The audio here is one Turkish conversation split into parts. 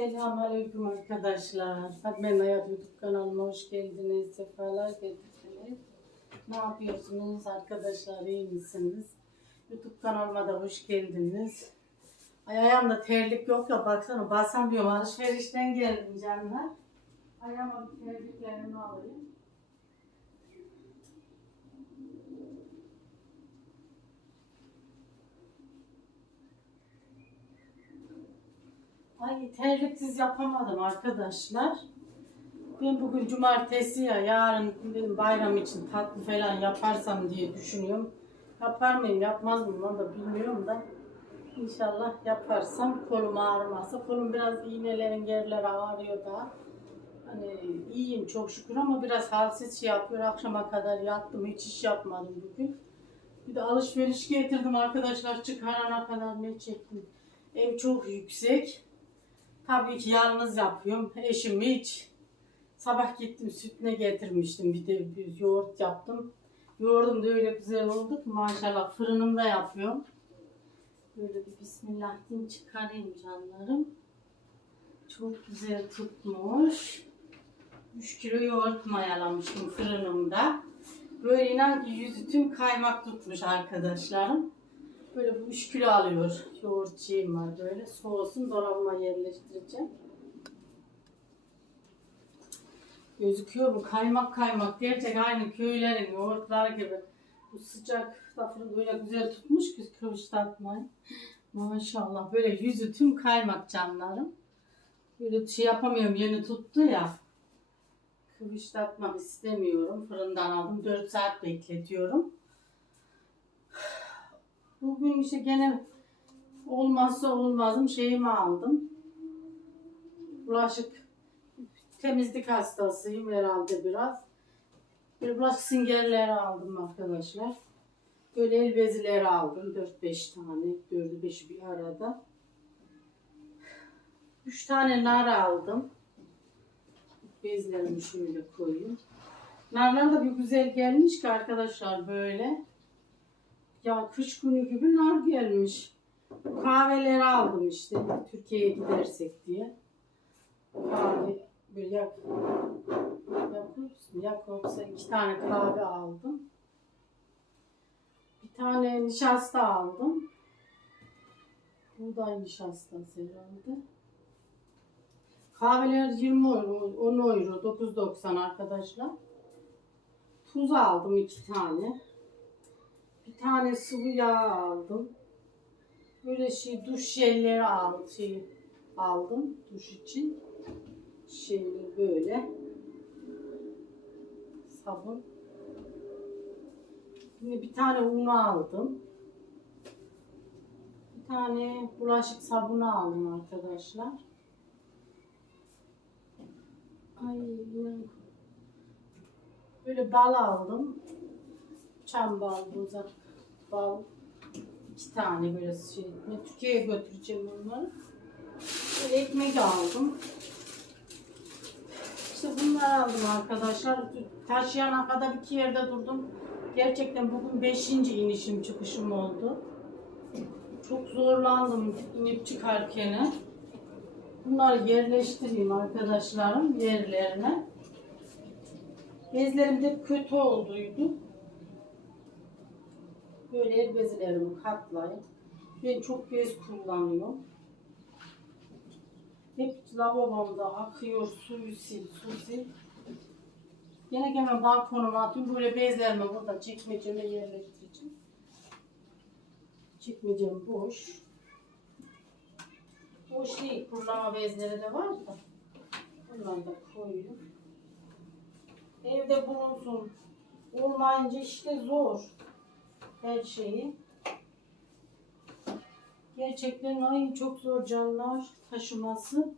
Selamünaleyküm arkadaşlar. Fatma Hayat YouTube kanalıma hoş geldiniz. Sefalar getirdiniz. Ne yapıyorsunuz arkadaşlar? iyi misiniz? YouTube kanalıma da hoş geldiniz. Ay ayağımda terlik yok ya baksana bassam diyorum alışverişten geldim canlar. Ayağıma terliklerimi alayım. Ay terliksiz yapamadım arkadaşlar. Ben bugün cumartesi ya yarın benim bayram için tatlı falan yaparsam diye düşünüyorum. Yapar mıyım yapmaz mıyım onu da bilmiyorum da. İnşallah yaparsam kolum ağrımazsa. Kolum biraz iğnelerin yerleri ağrıyor da. Hani iyiyim çok şükür ama biraz halsiz şey yapıyor. Akşama kadar yattım hiç iş yapmadım bugün. Bir de alışveriş getirdim arkadaşlar çıkarana kadar ne çektim. Ev çok yüksek. Tabii ki yalnız yapıyorum. Eşim hiç. Sabah gittim sütüne getirmiştim. Bir de bir yoğurt yaptım. Yoğurdum da öyle güzel oldu ki maşallah fırınımda yapıyorum. Böyle bir bismillah diyeyim çıkarayım canlarım. Çok güzel tutmuş. 3 kilo yoğurt mayalamıştım fırınımda. Böyle inan ki yüzü tüm kaymak tutmuş arkadaşlarım. Böyle bu 3 kilo alıyor. Yoğurtçıyım var böyle. Soğusun dolabıma yerleştireceğim. Gözüküyor bu kaymak kaymak. Gerçek aynı köylerin yoğurtları gibi. Bu sıcak fırın böyle güzel tutmuş ki kıvışlatmayı. Maşallah böyle yüzü tüm kaymak canlarım. Böyle şey yapamıyorum yeni tuttu ya. Kıvışlatmak istemiyorum. Fırından aldım. 4 saat bekletiyorum. Bugün işte gene olmazsa olmazım şeyimi aldım. Bulaşık temizlik hastasıyım herhalde biraz. Bir bulaşık singerleri aldım arkadaşlar. Böyle el bezileri aldım. 4-5 tane. 4'ü 5'i bir arada. 3 tane nar aldım. Bezlerimi şöyle koyayım. Narlar da bir güzel gelmiş ki arkadaşlar böyle. Ya kış günü gibi nar gelmiş. Kahveleri aldım işte Türkiye'ye gidersek diye. Kahve böyle yak? Yak yoksa iki tane kahve aldım. Bir tane nişasta aldım. Buğday nişastası herhalde. Kahveler 20 euro, 10 euro, 9.90 arkadaşlar. Tuz aldım iki tane. Tane sıvı yağ aldım. Böyle şey duş jelleri aldım, şey aldım duş için. Şimdi böyle sabun. Yine bir tane un aldım. Bir tane bulaşık sabunu aldım arkadaşlar. Ay. Böyle bal aldım. Çam bal, bozak bal. iki tane böyle şey. Türkiye'ye götüreceğim bunları. Böyle ekmek aldım. İşte bunları aldım arkadaşlar. Taşıyana kadar iki yerde durdum. Gerçekten bugün beşinci inişim çıkışım oldu. Çok zorlandım inip çıkarken. Bunları yerleştireyim arkadaşlarım yerlerine. Bezlerim de kötü olduydu. El bezlerimi katlayıp ben çok bez kullanıyorum. Hep lavabomda akıyor suyu sil, su sil. Yine hemen balkonuma atıyorum. Böyle bezlerimi burada çekmeceme yerleştireceğim. Çekmecem boş. Boş değil. Kurulama bezleri de var da. Bunları da koyuyorum. Evde bulunsun. Olmayınca işte zor. Her şeyi. Gerçekten ay çok zor canlar taşıması.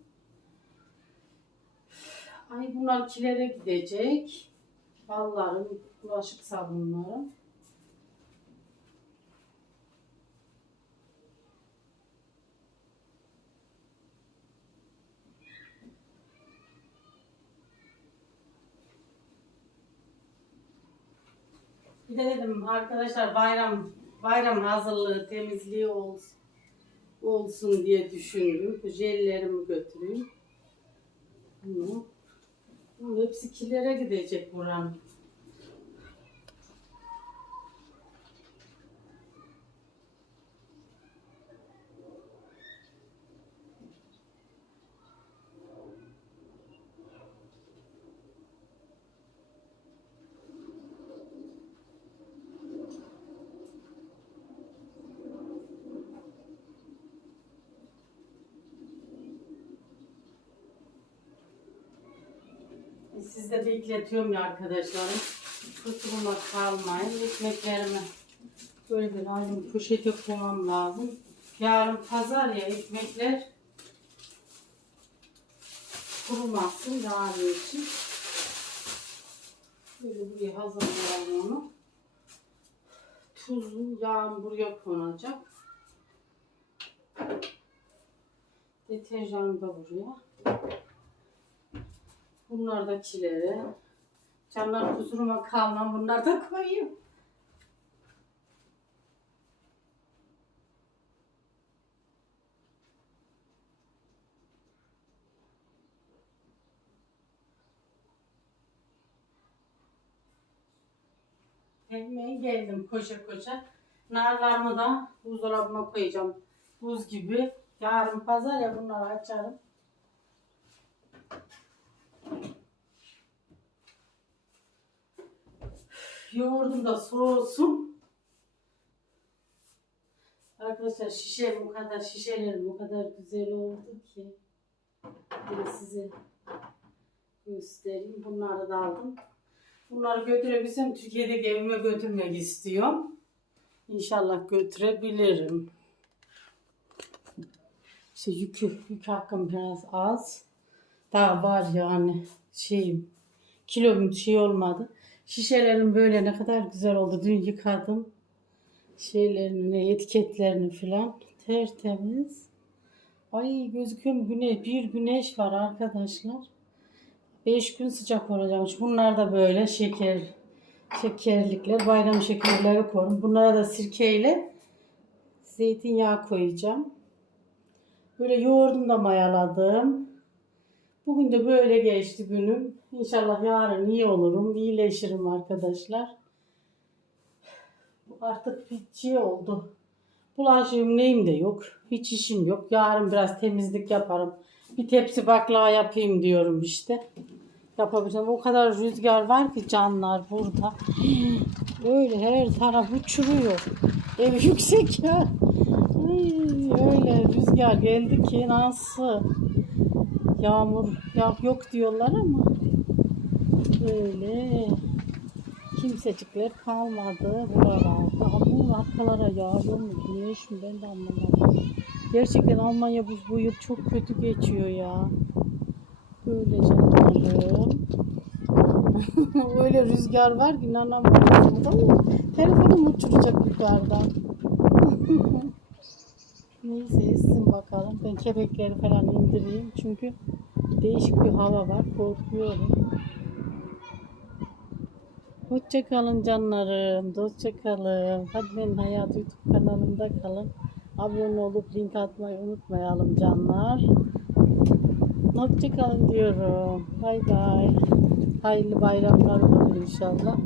Ay bunlar kilere gidecek. Ballarım, bulaşık sabunları. Bir de dedim arkadaşlar bayram bayram hazırlığı, temizliği olsun. olsun diye düşündüm. Jellerimi götüreyim. Bunu. Bu hepsi kilere gidecek buranın. Siz de bekletiyorum ya arkadaşlarım. Kusuruma kalmayın. Ekmeklerimi böyle bir ayrı poşete koymam lazım. Yarın pazar ya ekmekler kurumasın yarın için. Böyle buraya hazırlayalım onu. Tuzu, yağım buraya konacak. Deterjan da buraya. Bunlar da çilere. Canlar kusuruma kalmam. Bunlar da koyayım. Evime geldim koşa koşa. Narlarımı da buzdolabıma koyacağım. Buz gibi. Yarın pazar ya bunları açarım. Yoğurdum da soğusun. Arkadaşlar şişe bu kadar şişelerim o kadar güzel oldu ki. De size göstereyim. Bunları da aldım. Bunları götürebilsem Türkiye'deki evime götürmek istiyorum. İnşallah götürebilirim. İşte yükü, yük hakkım biraz az. Daha var yani şeyim. Kilom şey olmadı. Şişelerim böyle ne kadar güzel oldu. Dün yıkadım. Şeylerini, etiketlerini filan. Tertemiz. Ay gözüküyor mu güneş? Bir güneş var arkadaşlar. 5 gün sıcak olacakmış. Bunlar da böyle şeker şekerlikler, bayram şekerleri koyun. Bunlara da sirkeyle zeytinyağı koyacağım. Böyle yoğurdum da mayaladım. Bugün de böyle geçti günüm. İnşallah yarın iyi olurum, iyileşirim arkadaşlar. Artık bir şey oldu. Bulaşığım neyim de yok. Hiç işim yok. Yarın biraz temizlik yaparım. Bir tepsi baklava yapayım diyorum işte. Yapabileceğim. O kadar rüzgar var ki canlar burada. Öyle her taraf uçuruyor. Ev yüksek ya. Ay, öyle rüzgar geldi ki nasıl. Yağmur ya yok diyorlar ama böyle kimsecikler kalmadı buralarda. Ama arkalara yağıyor mu güneş mi ben de anlamadım. Gerçekten Almanya bu, bu yıl çok kötü geçiyor ya. Böyle canlarım. Öyle rüzgar var ki inanamıyorum. Ama Telefonum uçuracak yukarıdan. Neyse essin bakalım. Ben kepekleri falan indireyim. Çünkü değişik bir hava var. Korkuyorum. Hoşça kalın canlarım. Dostça kalın. Hadi benim hayat YouTube kanalımda kalın. Abone olup link atmayı unutmayalım canlar. Hoşça kalın diyorum. Bay bay. Hayırlı bayramlar olur inşallah.